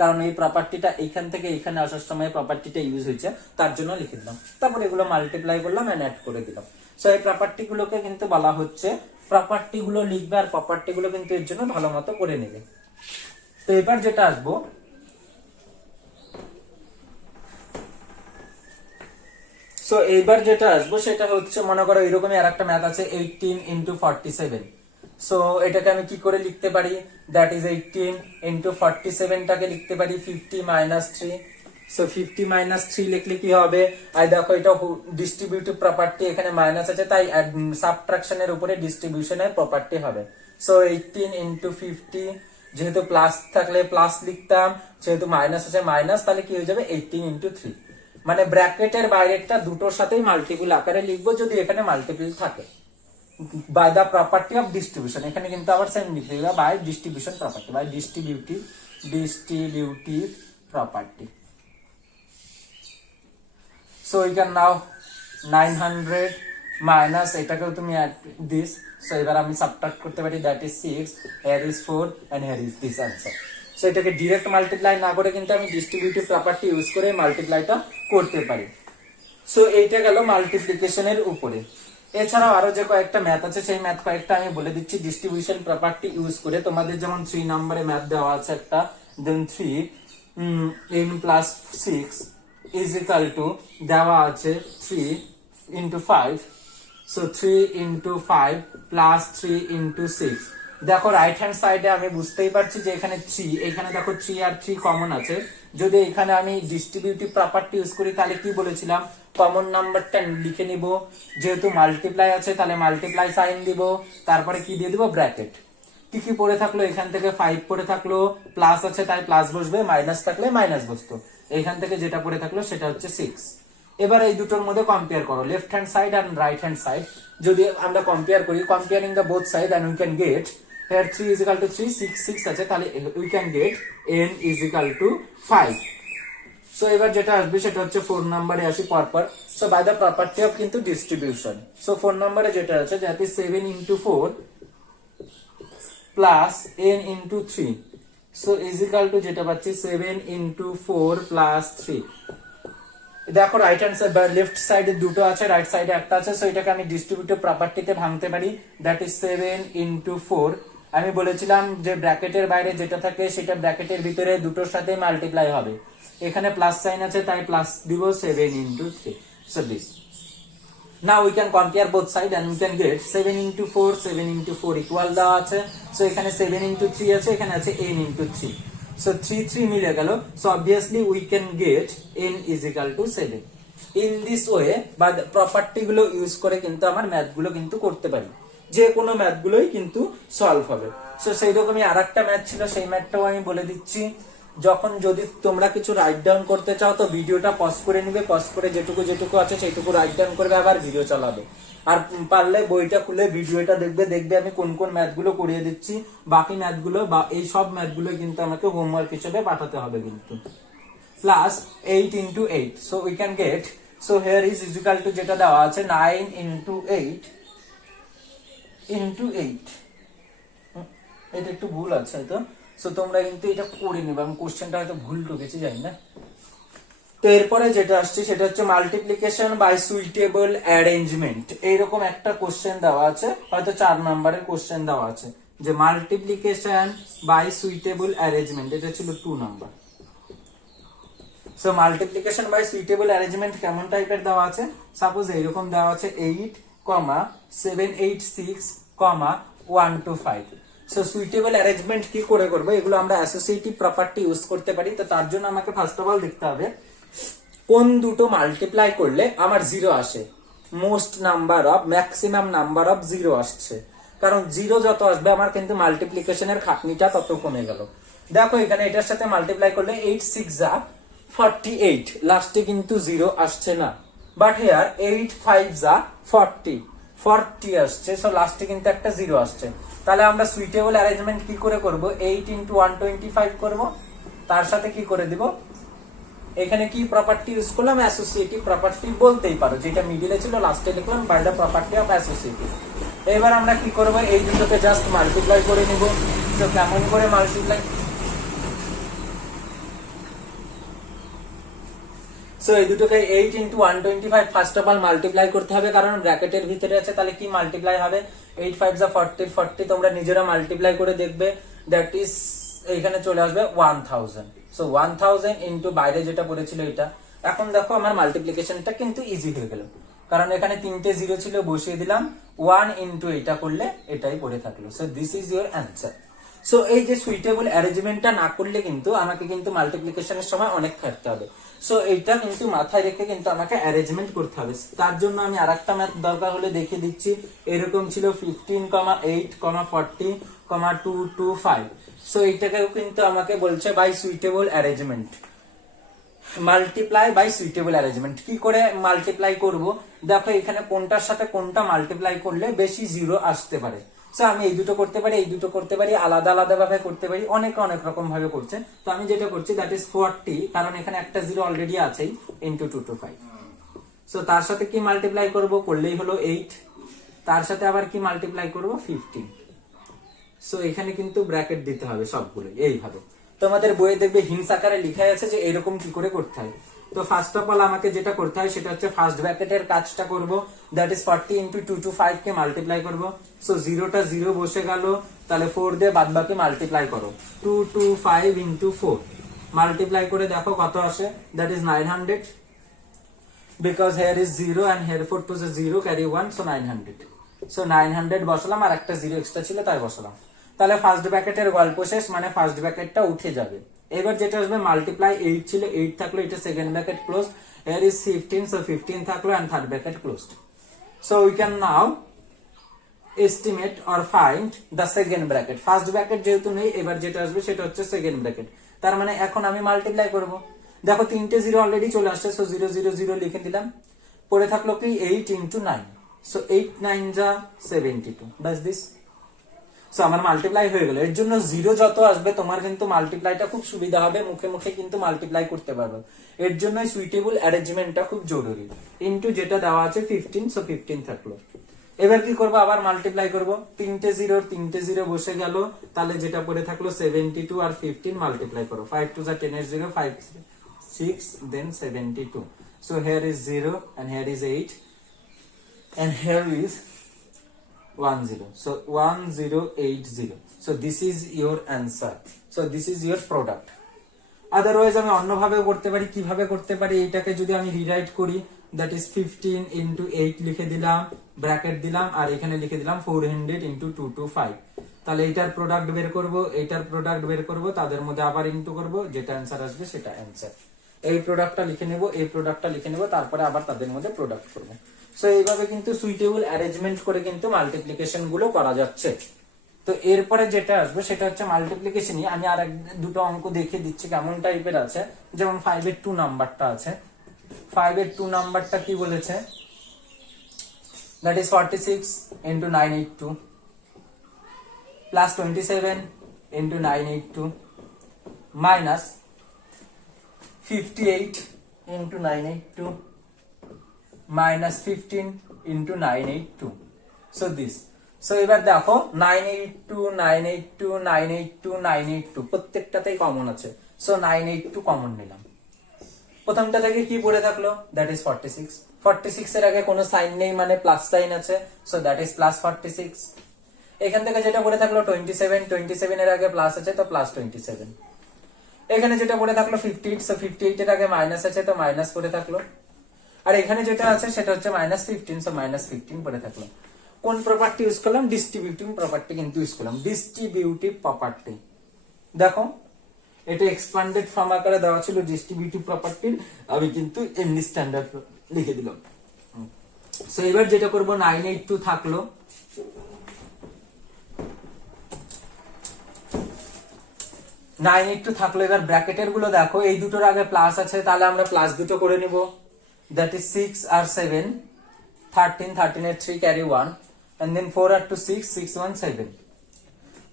কারণ এই প্রপার্টিটা এইখান থেকে এখানে আসার সময় প্রপার্টিটা ইউজ হয়েছে, তার জন্য লিখে দিলাম। তারপর এগুলো মাল্টিপ্লাই করলাম এন্ড অ্যাড করে দিলাম। সো এই প্রপার্টি গুলোকে কিন্তু বলা হচ্ছে, প্রপার্টি গুলো লিখবে আর প্রপার্টি গুলো কিন্তু এর জন্য ভালো মতো করে নেবে। তো এবার যেটা আসবো, সো এইবার যেটা আসবো সেটা হচ্ছে, মনে করো এরকমই আর একটা ম্যাথ আছে 18 ইন্টু 47। সো এটাকে আমি কি করে লিখতে পারি, দ্যাট ইজ 18 ইন্টু 47 টাকে লিখতে পারি 50 মাইনাস 3। সো 50 মাইনাস 3 লিখলে কি হবে, আর দেখো এটা ডিস্ট্রিবিউটিভ প্রপার্টি, এখানে মাইনাস আছে তাই সাবট্রাকশনের উপরে ডিস্ট্রিবিউশনের প্রপার্টি হবে। সো 18 ইন্টু 50, যেহেতু প্লাস থাকলে প্লাস লিখতাম, যেহেতু মাইনাস আছে মাইনাস, তাহলে কি হয়ে যাবে 18 ইন্টু 3। মানে ব্র্যাকেটের বাইরেটা দুটোর সাথেই মাল্টিপল আকারে লিখবো যদি এখানে মাল্টিপল থাকে, by the property of distribution. এখানে কিন্তু আবার সেম লিখতে হবে, by distribution property, by distributive property. So you can now 900 minus এটাকেও তুমি অ্যাড দিস। সো এবার আমি সাবট্রাক্ট করতে পারি, that is 6, here is 4 and here is this answer. So এটাকে ডাইরেক্ট মাল্টিপ্লাই না করে কিন্তু আমি ডিস্ট্রিবিউটিভ প্রপার্টি ইউজ করে মাল্টিপ্লাইটা করতে পারি। সো এইটা গেল মাল্টিপ্লিকেশনের উপরে। এছাড়াও আরো যে কয়েকটা ম্যাথ আছে সেই ম্যাথ কয়েকটা আমি বলে দিচ্ছি ডিস্ট্রিবিউশন প্রপার্টি ইউজ করে। তোমাদের যেমন 3 নম্বরে ম্যাথ দেওয়া আছে একটা, দেন 3 n plus 6 is equal two দেওয়া আছে 3 into 5। So 3 into 5 plus 3 into 6। দেখো রাইট হ্যান্ড সাইডে আমি বুঝতেই পারছি যে এখানে 3, এখানে দেখো 3 আর 3 কমন আছে। যদি এখানে আমি ডিস্ট্রিবিউটিভ প্রপার্টি ইউজ করি তাহলে কি বলেছিলাম, কমন নাম্বারটা লিখে নিব, যেহেতু মাল্টিপ্লাই আছে তাহলে মাল্টিপ্লাই সাইন দিব, তারপরে কি দিয়ে দিব ব্র্যাকেট। কি কি পড়ে থাকলো, এখান থেকে 5 পড়ে থাকলো, প্লাস আছে তাই প্লাস বসবে, মাইনাস থাকলে মাইনাস বসতো, এখান থেকে যেটা পড়ে থাকলো সেটা হচ্ছে 6। এবার এই দুটোর মধ্যে কম্পেয়ার করো, left hand side and right hand side যদি আমরা কম্পেয়ার করি, comparing the both side and we can get here 3 is equal to 3, 6 আছে, তাহলে we can get n is equal to 5। So এবার যেটা আসবে সেটা হচ্ছে 4 নম্বরে আসি পরপর। So by the property of কিন্তু ডিস্ট্রিবিউশন। সো 4 নম্বরে যেটা আছে that is 7 into 4 plus n into 3। So is equal to যেটা পাচ্ছি 7 ইনটু 4 প্লাস 3। দেখো রাইট হ্যান্ড সাইড বা লেফট সাইডে দুটো আছে, রাইট সাইডে একটা আছে। সো এটাকে আমি ডিস্ট্রিবিউটিভ প্রপার্টিতে ভাঙতে পারি, দ্যাট ইজ 7 ইনটু 4। আমি বলেছিলাম যে ব্র্যাকেটের বাইরে যেটা থাকে সেটা ব্র্যাকেটের ভিতরে দুটোর সাথে মাল্টিপ্লাই হবে, এখানে প্লাস সাইন আছে তাই প্লাস দিব 7 into 3। So this now we can compare both side and we can get 7 into 4, 7 into 4 equal দেওয়া আছে। সো এখানে 7 ইনটু 3 আছে, এখানে আছে n ইনটু 3। So 3 3 মিলে গেল। So obviously we can get n is equal to 7. In this way বা property গুলো ইউজ করে কিন্তু আমার ম্যাথ গুলো কিন্তু করতে পারি, যে কোনো ম্যাথ গুলোই কিন্তু সলভ হবে। সো সেই রকমই আরেকটা ম্যাথ ছিল, সেই ম্যাথটাও আমি বলে দিচ্ছি। যখন যদি তোমরা কিছু রাইট ডাউন করতে চাও তো ভিডিওটা পজ করে নিবে, পজ করে যেটুকু যেটুকু আছে সেইটুকু রাইট ডাউন করবে, আবার ভিডিও চালাবে। আর পারলে বইটা খুলে ভিডিওটা দেখবে আমি কোন কোন ম্যাথ গুলো করিয়ে দিচ্ছি। বাকি ম্যাথ গুলো বা এই সব ম্যাথ গুলো কিন্তু আমাকে হোমওয়ার্ক হিসেবে পাঠাতে হবে কিন্তু। Plus 8 into 8। So we can gate, so here is equal to যেটা দেওয়া আছে 9 ইন্টু 8 ইন্টু 8। এটা একটু ভুল আছে তো, সো তোমরা কিন্তু এটা করে নিবে, আমি কোশ্চেনটা হয়তো ভুল ঢুকেছি জানি না। তো এরপরে যেটা আসছে সেটা হচ্ছে মাল্টিপ্লিকেশন বাই সুইটেবল অ্যারেঞ্জমেন্ট। এইরকম একটা কোশ্চেন দেওয়া আছে, হয়তো 4 নম্বরের কোশ্চেন দেওয়া আছে যে মাল্টিপ্লিকেশন বাই সুইটেবল অ্যারেঞ্জমেন্ট, এটা ছিল 2 number. So multiplication by suitable arrangement কেমন টাইপের দেওয়া আছে, সাপোজ এইরকম দেওয়া আছে 8, 786, 125। সো সুইটেবল অ্যারেঞ্জমেন্ট কি করে করবো, এগুলো আমরা অ্যাসোসিয়েটিভ প্রপার্টি ইউজ করতে পারি। তো তার জন্য আমাকে ফার্স্ট অফ অল দেখতে হবে কোন দুটো মাল্টিপ্লাই করলে আমার 0 আসে, most number of maximum number of 0 আসছে। কারণ 0 যত আসবে আমার কিন্তু মাল্টিপ্লিকেশনের খাটনিটা তত কমে গেল। দেখো এখানে এটার সাথে মাল্টিপ্লাই করলে 8 6 যা 48, লাস্টে কিন্তু 0 আসছে না। বাট হিয়ার 8 5 যা 40 আসছে, সো লাস্টে কিন্তু একটা 0 আসছে। তাহলে আমরা সুইটেবল অ্যারেঞ্জমেন্ট কি করে করব, 8 ইন্টু 125 করব, তার সাথে কি করে দিব, এখানে কি প্রপার্টি ইউজ করলাম, অ্যাসোসিয়েটিভ প্রপার্টি বলতেই পারো, যেটা মিডিলে ছিল লাস্টে লিখলাম by the property of associative. এবার আমরা কি করব, এই দুটোকে জাস্ট মাল্টিপ্লাই করে নিব। তো কেমন করে মাল্টিপ্লাই, সো এই দুটোকে 8 into 125 first of all multiply করতে হবে, কারণ ব্র্যাকেটের ভিতরে আছে, তাহলে কি মাল্টিপ্লাই হবে, 8 5 যা 40, 40 তোমরা নিজেরা মাল্টিপ্লাই করে দেখবে, দ্যাট ইজ এইখানে চলে আসবে 1000। সো 1000 ইন্টু বাইরে যেটা পড়েছিল এটা। এখন দেখো আমার মাল্টিপ্লিকেশনটা কিন্তু ইজি হয়ে গেল, কারণ এখানে 3টে জিরো ছিল, বসিয়ে দিলাম, 1 ইন্টু এটা করলে এটাই পড়ে থাকলো। So this is your answer. So এই যে সুইটেবল অ্যারেঞ্জমেন্টটা না করলে কিন্তু আমাকে কিন্তু মাল্টিপ্লিকেশনের সময় অনেক খাটতে হবে। সো এইটা কিন্তু মাথায় রেখে কিন্তু আমাকে অ্যারেঞ্জমেন্ট করতে হবে। তার জন্য আমি আরেকটা ম্যাথ দরকার হলে দেখিয়ে দিচ্ছি। এরকম ছিল 15, 8, 40, 2 2 5। সো এইটাকেও কিন্তু আমাকে বলছে by suitable arrangement, multiply by suitable arrangement. কি করে মাল্টিপ্লাই করব, দেখো এখানে কোনটার সাথে কোনটা মাল্টিপ্লাই করলে বেশি জিরো আসতে পারে। সো আমি এই দুটো করতে পারি, এই দুটো করতে পারি, আলাদা আলাদা ভাবে করতে পারি, অনেক অনেক রকম ভাবে করছে। তো আমি যেটা করছি দ্যাট ইজ 40, কারণ এখানে একটা জিরো অলরেডি আছেই, ইন্টু 2 2 5। সো তার সাথে কি মাল্টিপ্লাই করব, করলেই হলো 8, তার সাথে আবার কি মাল্টিপ্লাই করব 15। সো এখানে কিন্তু ব্র্যাকেট দিতে হবে সবগুলো এইভাবে। তোমাদের বইয়ে দেখবে হিন্স আকারে লেখা আছে যে এরকম কি করে করতে হয়। তো ফার্স্ট অফ অল আমাকে যেটা করতে হয় সেটা হচ্ছে ফার্স্ট ব্র্যাকেটের কাজটা করব, that is 40 into 2 2 5 K multiply করব। সো জিরোটা জিরো বসে গেল, তাহলে 4 দিয়ে বাদ বাকি মাল্টিপ্লাই করো, 2 2 5 ইন্টু 4 মাল্টিপ্লাই করে দেখো কত আসে, that is 900, because here is 0 and here 4 to 0 carry 1, so 900। So 900 বসালাম, আর একটা জিরো এক্সট্রা ছিল তাই বসালাম, তাহলে ফার্স্ট ব্র্যাকেটের গল্প শেষ, মানে ফার্স্ট ব্র্যাকেটটা উঠে যাবে। এবার যেটা আসবে মাল্টিপ্লাই, 8 ছিল 8 থাকলো, এটা second bracket close, here is 15, so 15 থাকলো and third bracket closed. So we can now estimate or find the second bracket। First bracket যেহেতু নেই, এবার যেটা আসবে সেটা হচ্ছে সেকেন্ড ব্র্যাকেট। তার মানে এখন আমি মাল্টিপ্লাই করব, দেখো 3টে জিরো অলরেডি চলে আসছে, সো 0 0 0 লিখে দিলাম, পরে থাকলো কি 8 ইন্টু 9, সো 8 9 যা 72, বাস দিস। সো আমার মাল্টিপ্লাই হয়ে গেল। এর জন্য জিরো যত আসবে তোমার কিন্তু মাল্টিপ্লাইটা খুব সুবিধা হবে, মুখে মুখে কিন্তু মাল্টিপ্লাই করতে পারবে। এর জন্য সুইটেবল অ্যারেঞ্জমেন্টটা খুব জরুরি। ইনটু যেটা দেওয়া আছে 15, সো 15 থাকলো। এবার কি করবো, আবার মাল্টিপ্লাই করব, 3টে জিরো বসে গেল, তাহলে যেটা পড়ে থাকলো 72 আর 15 মাল্টিপ্লাই করো, 5 2 যা 10 এর 0, 5 6 দেন 72। So here is 0 and here is 8 and here is 1 0, so 1080। so this is your answer, so this is your product। Otherwise আমি অন্যভাবে করতে পারি। কিভাবে করতে পারি, এইটাকে যদি আমি রিরাইট করি, দ্যাট ইজ 15 ইন্টু 8 লিখে দিলাম, ব্র্যাকেট দিলাম, আর এখানে লিখে দিলাম 400 ইন্টু 2 2 5। তাহলে এইটার প্রোডাক্ট বের করব, এইটার প্রোডাক্ট বের করব, তাদের মধ্যে আবার ইন্টু করব, যেটা অ্যান্সার আসবে সেটা অ্যান্সার। এই প্রোডাক্টটা লিখে নেব, এই প্রোডাক্টটা লিখে নেব, তারপরে আবার তাদের মধ্যে প্রোডাক্ট করব। সো এইভাবে কিন্তু সুইটেবল অ্যারেঞ্জমেন্ট করে কিন্তু মাল্টিপ্লিকেশন গুলো করা যাচ্ছে। তো এরপরে যেটা আসবে সেটা হচ্ছে মাল্টিপ্লিকেশনই। আমি আর দুটো অঙ্ক দেখিয়ে দিচ্ছি কেমন টাইপের আছে। যেমন 5 এর 2 নাম্বারটা আছে, 5 এর 2 নাম্বারটা কি বলেছে, that is 46 into 982 plus 27 into 982 minus 58 into 982 minus 15 into 982। So this. So এবার দেখো 982 982 982 982 প্রত্যেকটাতেই কমন আছে। সো 982 কমন নিলাম। প্রথমটা থেকে কি পড়ে থাকলো, দ্যাট ইজ 46। 46 এর আগে কোনো সাইন নেই, মানে প্লাস সাইন আছে, সো দ্যাট ইজ প্লাস 46। এখান থেকে যেটা পড়ে থাকলো 27, 27 এর আগে প্লাস আছে, তো প্লাস 27। এখানে যেটা পড়ে থাকলো 58, সো 58 এর আগে মাইনাস আছে, তো মাইনাস পড়ে থাকলো। আর এখানে যেটা আছে সেটা হচ্ছে মাইনাস 15, সো মাইনাস 15 পড়ে থাকলো। কোন প্রপার্টি ইউজ করলাম, ডিস্ট্রিবিউটিভ প্রপার্টি কিন্তু ইউজ করলাম, ডিস্ট্রিবিউটিভ প্রপার্টি। দেখো এটা এক্সপ্যান্ডেড ফর্ম আকারে দেওয়া ছিল ডিস্ট্রিবিউটিভ প্রপার্টির, আমি কিন্তু এমনি স্ট্যান্ডার্ড লিখে দিলাম। সো এবার যেটা করব, 982 থাকলো, এবার ব্র্যাকেটের গুলো দেখো, এই দুটোর আগে প্লাস আছে, তাহলে আমরা প্লাস দুটো করে নিব, দ্যাট ইজ 6 আর 7 13, 13 এর 3 ক্যারি 1 and then 4 আর 2 6, 6 1 7।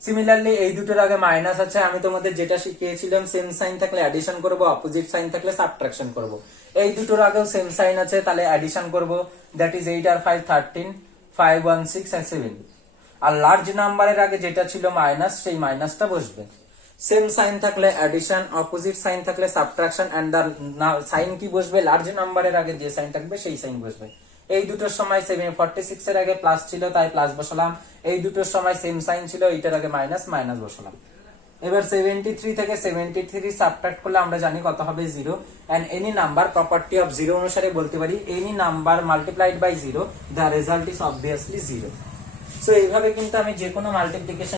সিমিলারলি এই দুটোর আগে মাইনাস আছে, আমি তোমাদের যেটা শিখিয়েছিলাম সেম সাইন থাকলে অ্যাডিশন করব, অপোজিট সাইন থাকলে সাবট্রাকশন করব। এই দুটোর আগেও সেম সাইন আছে, তাহলে অ্যাডিশন করব, দ্যাট ইজ 8 আর 5 13, 5 1 6 আর 7। আর লার্জ নাম্বারের আগে যেটা ছিল মাইনাস, সেই মাইনাসটা বসবে। সেম সাইন থাকলে অ্যাডিশন, অপোজিট সাইন থাকলে সাবট্রাকশন, এন্ড দা সাইন কি বসবে, লার্জ নাম্বারের আগে যে সাইন থাকবে সেই সাইন বসবে। এই দুটোর সময় 46 এর আগে প্লাস ছিল তাই প্লাস বসালাম, এই দুটোর সময় সেম সাইন ছিল, এইটার আগে মাইনাস, মাইনাস বসালাম। এবার 73 থেকে 73 সাবট্রাক্ট করলে আমরা জানি কত হবে 0, and any number property of 0 অনুসারে বলতে পারি any number multiplied by 0 the result is obviously 0। So এইভাবে কিন্তু আমি যে কোনো মাল্টিপ্লিকেশন